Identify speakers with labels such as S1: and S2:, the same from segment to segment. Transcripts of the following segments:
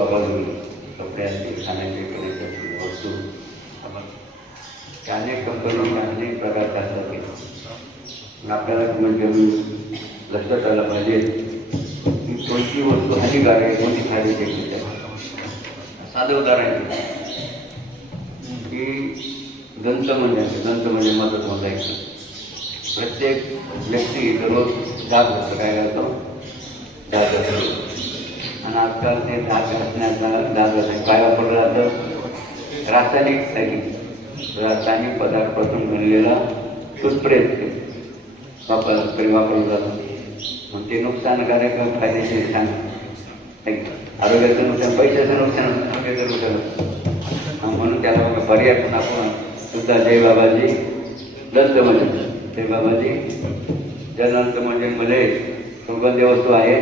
S1: बाबाजवळ कपड्यांची खाण्याची पिण्याची वस्तू. आपण त्या अनेक कंपनी अनेक प्रकारचे असतात आपल्याला म्हणजे लक्षात आलं पाहिजे की कोणती वस्तू हानिकारक आहे कोणती फायदेची आहे. साधं उदाहरण की दंत म्हणजे दंत म्हणजे मदत मोजायची. प्रत्येक व्यक्ती रोज जात होतं. काय करतो? जात घासतो आणि आजकाल ते दात घासण्याचा दात काय वापरलं जातं. रासायनिकसाठी रासायनिक पदार्थापासून बनलेला टूथपेस्ट वापर तरी वापरलं जातं. मग ते नुकसानकारक फायदेशीर सांग आरोग्याचं नुकसान पैशाचं नुकसान आरोग्याचं नुकसान. म्हणून त्याला पर्याय पण आपण सुद्धा जय बाबाजी दंत म्हणजे जय बाबाजी. जयदंत म्हणजे मध्ये सुगंधी वस्तू आहे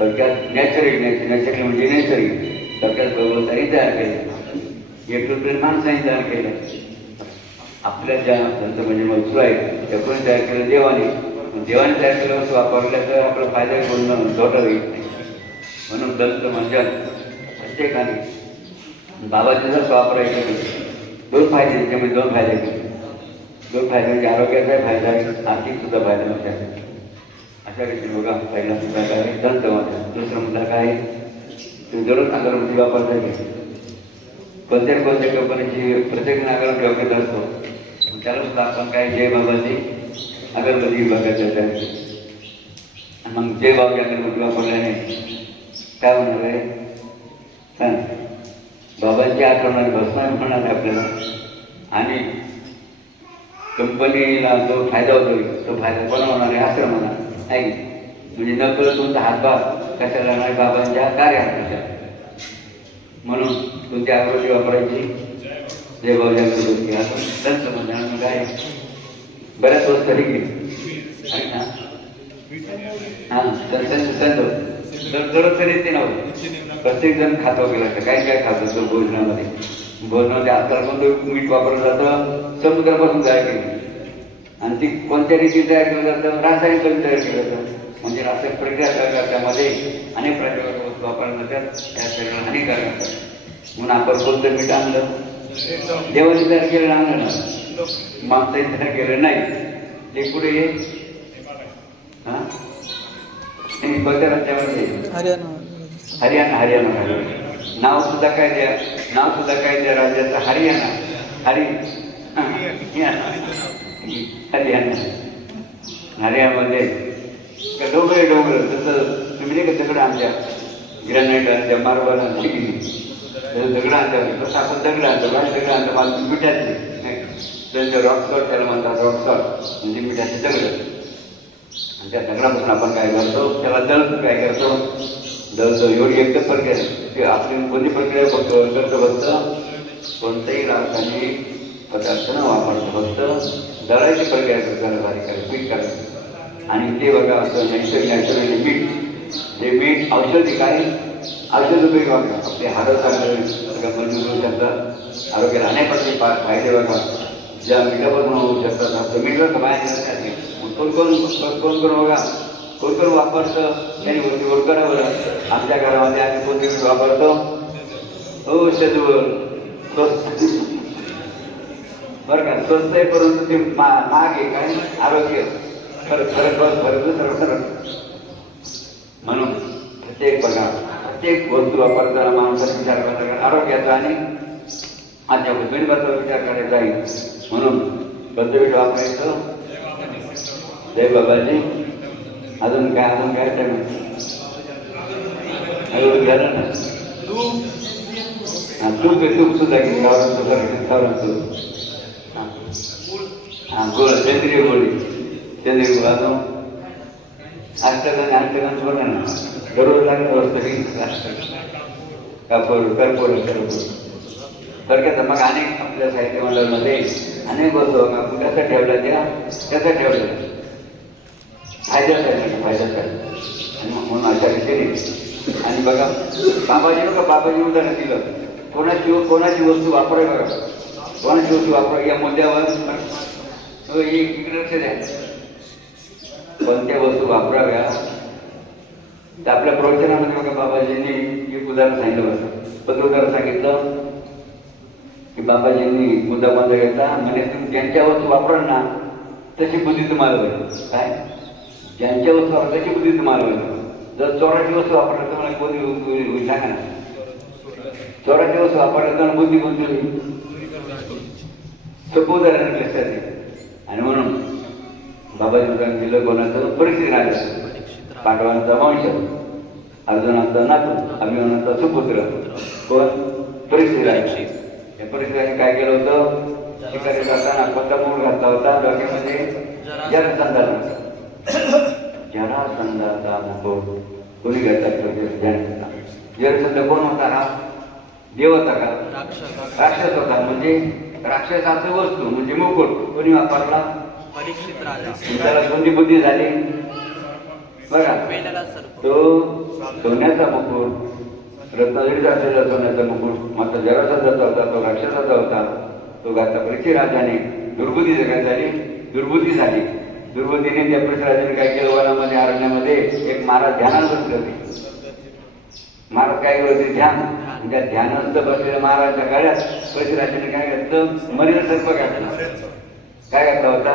S1: थोडक्यात नॅचरल नॅचरल म्हणजे नैसर्गिक थोडक्यात भगवंतानी तयार केलं. एक टूथपेस्ट माणसाने तयार केलं. आपल्या ज्या संत म्हणजे वस्तू आहेत त्या कोणी तयार केलं देवाने. देवाने तयार केलं वस्तू वापरल्या तर आपला फायदा कोण तोटा होईल म्हणून दंत म्हणजे प्रत्येकाने. बाबाचे जर वापरायचं दोन फायदे त्याच्यामध्ये दोन फायदे दोन फायदे म्हणजे आरोग्याचाही फायदा आहे आर्थिक सुद्धा फायदा होत्या अशा रीती बघा पहिला मुद्दा काय दंत दुसरा मुद्दा काय तुम्ही दररोज अगरबत्ती वापरता की? कोणत्या कोणत्या कंपनीची प्रत्येक नागरिक वापरत असतो? त्याला सुद्धा आपण काय जय बाबाची अगरबत्ती विभागाच्या मग जय बाबाची अगरबत्ती वापरल्याने काय होणार आहे? सांग. बाबांची आठवणार भस्मान होणार आहे आपल्याला. आणि कंपनीला जो फायदा होतो तो फायदा पण होणार आहे? असं नाही म्हणजे न तुमचा हातभार कशा राहणार बाबांच्या कार्यात म्हणून तुमची आकृती वापरायची. जय बाबाच्या अगरबत्ती म्हणजे काय? बऱ्याच वस्तू आहे ना? हां तर तर दररोज तरी ते नव्हतं हो. प्रत्येक जण खातो गेला तर काय काय खातो तो भोजनामध्ये? भोजनामध्ये आजकाल कोणतं? मीठ वापरलं जातं. समुद्रापासून तयार आणि ती कोणत्या रीती तयार केलं जातं? रासायनिक तयार केलं जातं? म्हणजे रासायनिक प्रक्रिया तयार त्यामध्ये अनेक प्रकारच्या वस्तू वापरल्या जातात. त्या शरीराला हानिकारक असतात. म्हणून आपण कोणतं मीठ आणलं? देवाने तयार केलेलं आणलं ना? माणसाने तयार केलं नाही. ते पुढे ये हां नाही कोणत्या राज्यामध्ये
S2: हरियाणा.
S1: हरियाणा हरियाणा. हरियाणा नाव सुद्धा काय द्या? नाव सुद्धा काय द्या? राज्याचं हरियाणा. हरि. हरियाणा हरियाणा हरियाणामध्ये म्हणजे का डोंगर डोंगर जसं तुम्ही नाही का दगड आमच्या ग्रॅनाईट आणत्या मार्बल आणते जसं दगड आणतात तसं म्हणजे आपण दगड आणतो काय दगड आणतो? मला मिठातले त्यांचं रॉक सॉल्ट त्याला म्हणतात रॉक सॉल्ट म्हणजे मिठाचे दगड. आणि त्या दगडापासून आपण काय करतो? त्याला दळतो काय करतो? दळतो एवढी एकदम प्रक्रिया आहे. आपली कोणती प्रक्रिया फक्त करतो फक्त कोणत्याही रासायनिक पदार्थ न वापरतो. फक्त दळायची प्रक्रिया करतो बारीक करायचं पीठ करायचं आणि ते बघा असं नैसर्गिक नॅचरली मीठ जे मीठ औषधी काय औषध उपयोग बघा. आपले हाडं चांगलं सगळं मजबूत होऊ शकतात. आरोग्याला अनेक प्रकारचे फा- फायदे बघा. ज्या मिठापासून होऊ शकतात. आपलं मीठ बघा बाहेर जाण्यासाठी मग कोण कोण कोण कोण बघा? कोण कोण वापरतं? त्यांनी वरती वर करावं आमच्या घरामध्ये आम्ही कोणते मीठ वापरतो? हो शेतवर बरं का स्वस्त आहे परंतु ते मा महाग आहे काय आरोग्य. फरक फरक फरक दुसरं फरक म्हणून प्रत्येक बघा प्रत्येक वस्तू वापरताना माणसाचा विचार करायचा आरोग्याचा आणि माझ्या उद्योगाचा विचार करायचा आहे म्हणून बद्धवीट वापरायचं. जय बाबाजी. अजून काय अजून काय टाइम अजून झालं ना? तूप. आहे, तूप सुद्धा घे गावरान तूप आहे, गावरान तूप हा. हा गोळ सेंद्रिय गोळी. వాదం गोळ अजून చూడండి अष्टगण बघा ना. दररोज लागत वस्तू कापूर कर्पूर कर्पूर थोडक्यात मग अनेक आपल्या साहित्य मंडळामध्ये अनेक वस्तू आपण कसं ठेवल्या त्या कसं ठेवल्या फायद्यात आहे फायद्यात आहे. आणि मग म्हणून अशा रीतीने. आणि बघा बाबाजी बघा बाबाजी उदाहरण दिलं. कोणाची कोणाची वस्तू वापराय बघा. कोणाची वस्तू वापरा या मुद्द्यावर तो एक इकडे लक्ष द्या कोणत्या वस्तू वापराव्या? तर आपल्या प्रवचनामध्ये बघा बाबाजींनी एक उदाहरण सांगितलं होतं पण उदाहरण सांगितलं की बाबाजींनी मुद्दा माझा घेतला म्हणजे तुम्ही ज्यांच्या वस्तू वापराल ना तशी बुद्धी तुम्हाला होईल. काय? ज्यांच्या वस्तू वापर तशी बुद्धी तुम्हाला होईल. जर चोराची वस्तू वापरला तर मला कोणी होईल- सांगा ना चोराची वस्तू वापरला तर बुद्धी कोणती होईल सोपं उदाहरण लक्षात येईल आणि म्हणून बाबाजी उदाहरण दिलं कोणाचं परीक्षित राहिलं पांडवांचा वंश अर्जुनाचा नातू अभिमानाचा सुपुत्र कोण? परीक्षित राहिली या परिस्थितीने काय केलं होतं? शिकारी जाताना कोणता मूळ घातला होता? डोक्यामध्ये? जरासंधाचा जरासंधाचा मुकुट कोणी घातला जरासंध कोण होता हा? देव होता. का राक्षस होता म्हणजे राक्षसाचं वस्तू म्हणजे मुकुट कोणी वापरला?
S2: परीक्षित राजा.
S1: त्याला कोणती बुद्धी झाली. बघा तो सोन्याचा मुकुट रत्नागिरीचा असलेला सोन्याचा मुकुट मात्र जरासंधाचा होता तो राक्षसाचा होता. तो घातला पृथ्वीराजाने दुर्बुद्धी काय झाली. दुर्बुद्धी झाली. दुर्बुद्धीने त्या पृथ्वीराजाने काय केलं? वनामध्ये अरण्यामध्ये एक महाराज ध्यानात होते महाराज काय करत होते? ध्यान. त्या ध्यानस्थ बसलेल्या महाराजच्या गळ्यात पृथ्वीराजाने काय घातलं? मरील सर्प घातला. काय घातला होता?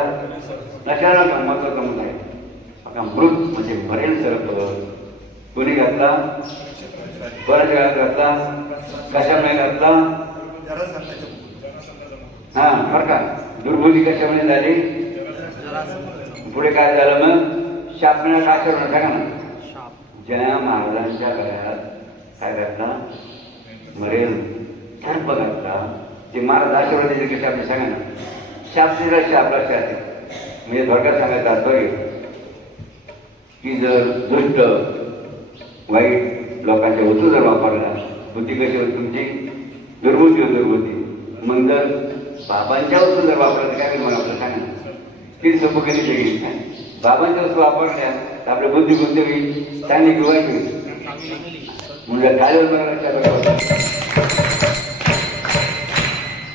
S1: नशाला महत्त्वाचा मुद्दा आहे. बघा मृत म्हणजे मरेल सर्प. कोणी घातला? कोणाच्या गळ्यात घातला. कशामुळे घातला? हा बरं का. दुर्बुद्धी कशामुळे झाली? पुढे काय झालं मग? शाप मिळाला काय करू सांगा ना ज्या महाराजांच्या गळ्यात काय घातला मरेल सर्प घातला ते महाराज आशीर्वाद दिले कसे आपले सांगा ना. शाप दिला शाप म्हणजे थोडक्यात सांगायचं तात्पर्य की जर दुष्ट वाईट लोकांच्या वस्तू जर वापरला बुद्धी कशी होती तुमची? दुर्बुद्धी होती दुर्बुद्धी. मग जर बाबांच्या वस्तू जर वापरल्या तर काय होईल मग आपलं सांगा ती सोपं कधी गेली बाबांच्या वस्तू वापरल्या तर आपल्या बुद्धी बुद्धी होईल? चांगली किंवा वाईट होईल
S2: चांगली
S1: म्हणजे काय मला लक्षात आलं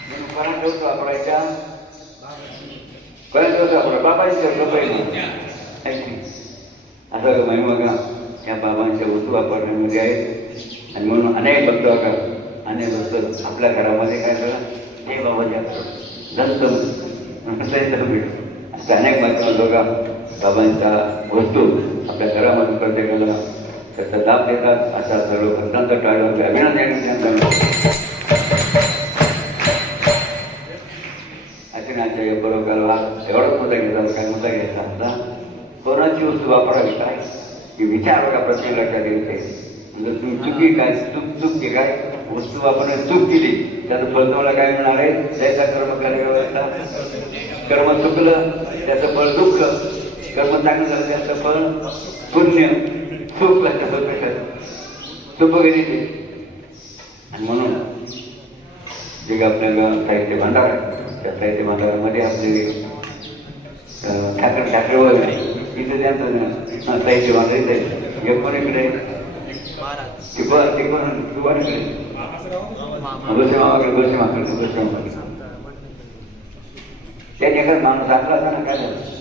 S1: म्हणून कोणाच्या वस्तू वापरायच्या पाहिजे असं माहिती बघा या बाबांच्या वस्तू वापरण्यामध्ये आहेत आणि म्हणून अनेक भक्त बघा अनेक भक्त आपल्या घरामध्ये काय करा हे बाबाजी भेटतो? असं अनेक माध्यमात बघा बाबांच्या वस्तू आपल्या घरामध्ये प्रत्येकाला त्याचा लाभ देतात अशा सर्व भक्तांचा टाळ्या अभिनंदन अचिनाच्या बरोबर एवढाच मुद्दा घेतला काय मुद्दा घ्यायचा होता कोणाची वस्तू वापरावी? काय? की विचार का प्रत्येक लक्षात येते म्हणजे तुम्ही चुकी काय चूक चूक की काय? वस्तू वापरणे चूक केली त्याचं फळ तुम्हाला काय मिळणार आहे? त्याचा कर्म कार्य कर्म चुकलं त्याचं फळ दुःख. कर्म चांगलं झालं त्याचं फळ पुण्य. सुख लागतात कशात सुख गेली ते. आणि म्हणून जे काही आपल्या साहित्य भांडार त्या साहित्य भांडारामध्ये आपले ठाकरे ठाकर वगैरे इथे त्यांचं साहित्य भांडार इथे आहे. एक इकडे
S2: महाराज
S1: इकडे दुसरे मामाकडे दुसरे दुसरे त्या जगात माणूस आपला होता ना काय झालं?